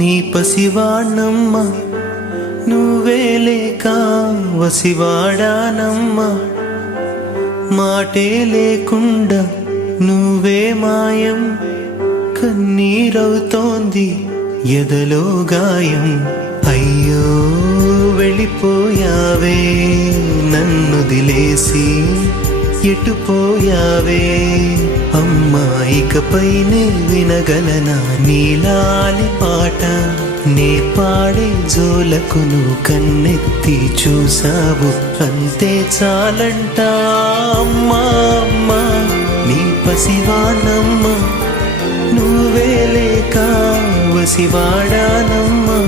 నీ పసివాణ్ణమ్మ నువ్వే లేక వసివాడానమ్మ మాటే లేకుండా నువ్వే మాయం కన్నీరవుతోంది ఎదలో గాయం అయ్యో వెళ్ళిపోయావే నన్ను దిలేసి ఎటుపోయావే అమ్మా ఇకపైనే వినగలనా నీలాలి పాట నే పాడే జోలకు నువ్వు కన్నెత్తి చూసావు అంతే చాలంట అమ్మా అమ్మా నీ పసివాణమ్మ నువ్వే లేక వసివాడానమ్మా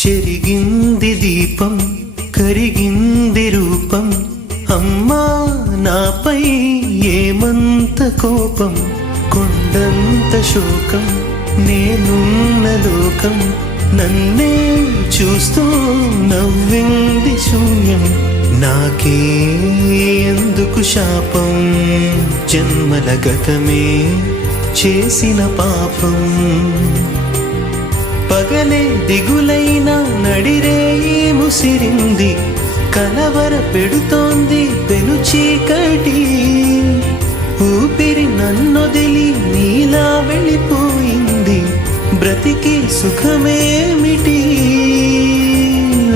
చెరిగింది దీపం కరిగింది రూపం అమ్మా నాపై ఏమంత కోపం కొండంత శోకం నేనున్న లోకం నన్నే చూస్తూ నవ్వింది శూన్యం నాకే ఎందుకు శాపం జన్మల గతమే చేసిన పాపం పగలే దిగులైన నడిరేయి ముసిరింది కలవర పెడుతోంది పెను చీకటి ఊపిరి నన్నొదిలి నీలా వెళ్ళిపోయింది బ్రతికి సుఖమేమిటి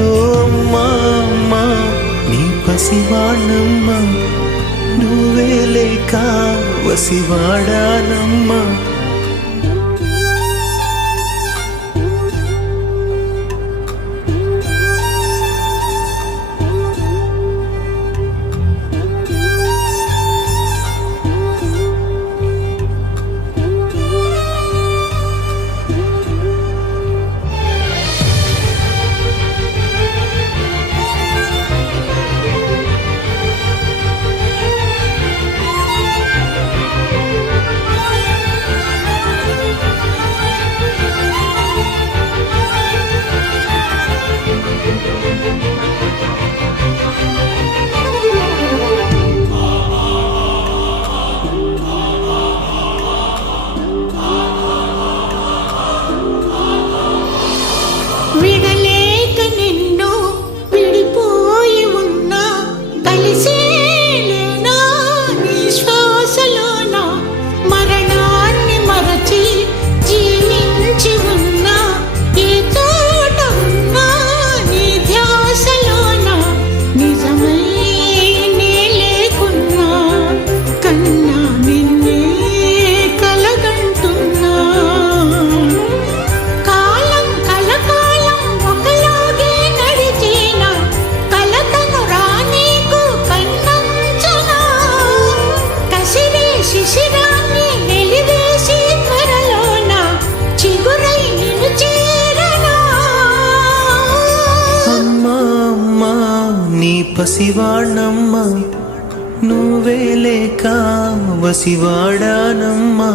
ఓ అమ్మా అమ్మా నీ పసివాణమ్మ నువ్వే లేక వసివాడానమ్మా విడలేక నిన్ను విడిపోయి ఉన్నా కలిసేలేనా నీ శ్వాసలోన మరణాన్ని మరచి జీవించి ఉన్నా ఏ తోట ఉన్నా నీ ధ్యాసలోన నిజమై నే లేకున్నా కన్నా నిన్నే కలగంటున్నా శిశిరాన్ని వెలివేసి త్వరలోన చిగురై నిన్ను చేరనా అమ్మా అమ్మా నీ పసివాణమ్మ నువ్వే లేక వసివాడానమ్మా